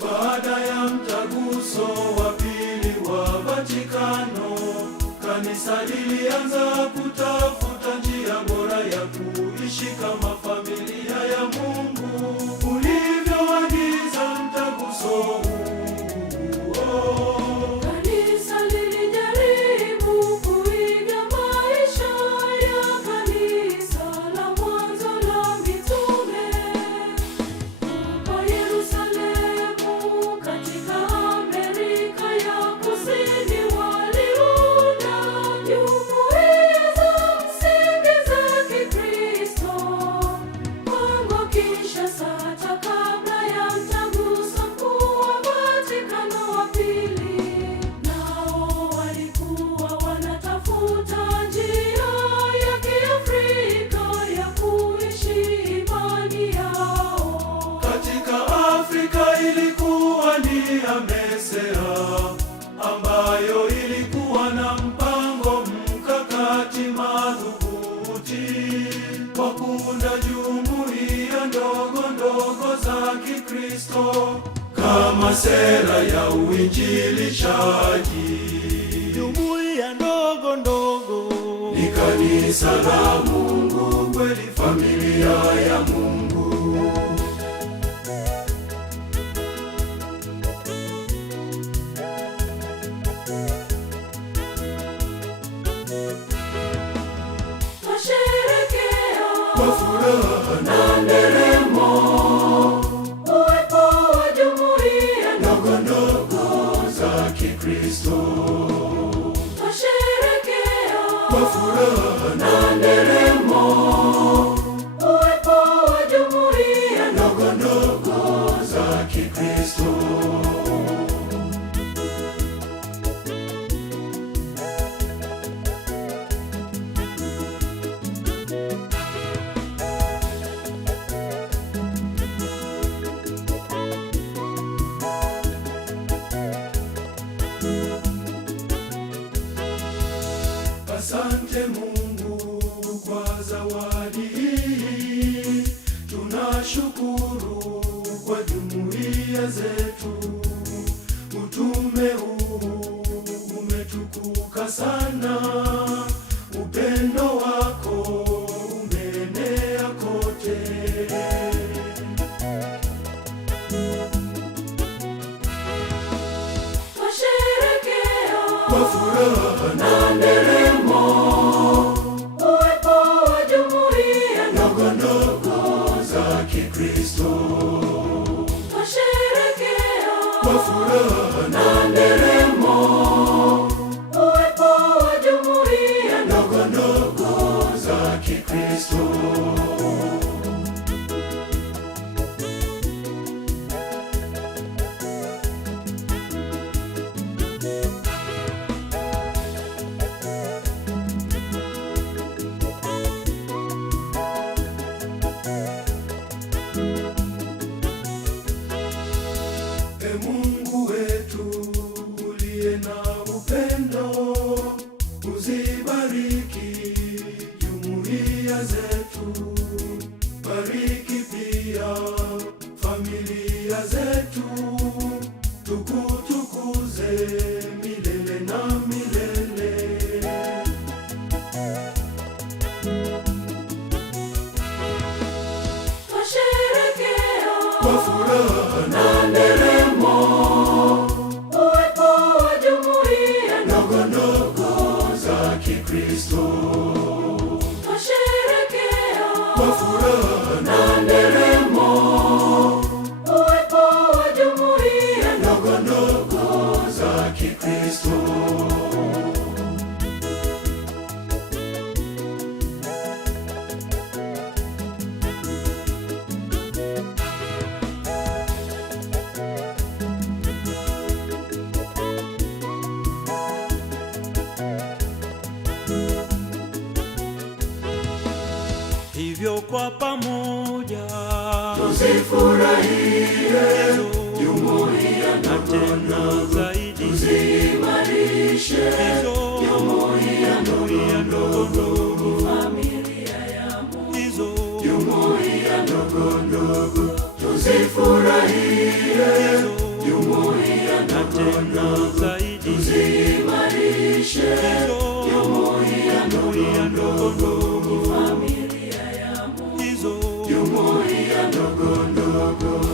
Baada ya mtaguso wa pili wa Vatikano, kanisa lilianza kutafuta njia bora ya kuishi kama familia ya Mungu ulivyoagiza mtaguso huo. Kanisa lilijaribu kuiga maisha ya kanisa la mwanzo la mitume huko Yerusalemu. Katika Amerika ya Kusini waliunda jumuiya za msingi za Kikristo Kongo Kinshasa, hata kabla ya mtaguso mkuu wa Vatikano wa pili. Nao walikuwa wanatafuta njia ya Kiafrika ya kuishi imani yao. Katika Afrika ilikuwa ni AMESEA ambayo ilikuwa na mpango mkakati madhubuti wa kuunda jumuiya ndogo ndogo za Kikristo kama sera ya uinjilishaji. Jumuiya ndogo ndogo Ni kanisa la Mungu kweli, familia ya Mungu. Twasherehekea Kwa furaha na nderemo uwepo wa jumuiya ndogo ndogo za Kikristo. Twasherehekea Kwa furaha na nderemo uwepo wa jumuiya ndogo ndogo za Kikristo. Asante Mungu kwa zawadi hii, tunashukuru kwa jumuiya zetu. Utume huu umetukuka sana, upendo wako umeenea kote. Twasherehekea Kwa furaha na nderemo uwepo wa jumuiya ndogo ndogo za Kikristo. Twasherehekea Kwa furaha na nderemo uwepo wa jumuiya ndogo ndogo za Kikristo. E Mungu wetu uliye na upendo, uzibariki jumuiya zetu, bariki pia familia zetu, tukutukuze milele na milele. Twasherehekea Kwa furaha na nderemo uwepo wa jumuiya ndogo ndogo za Kikristo. Twasherehekea Kwa furaha na nderemo uwepo wa jumuiya ndogo ndogo za Kikristo. kwa pamoja tuzifurahie jumuiya na tena zaidi tuziimarishe jumuiya ndogo ndogo, familia ya Mungu, jumuiya ndogo ndogo, tuzifurahie jumuiya na tena zaidi tuziimarishe jumuiya ndogo ndogo, familia ya Mungu, jumuiya ndogo ndogo.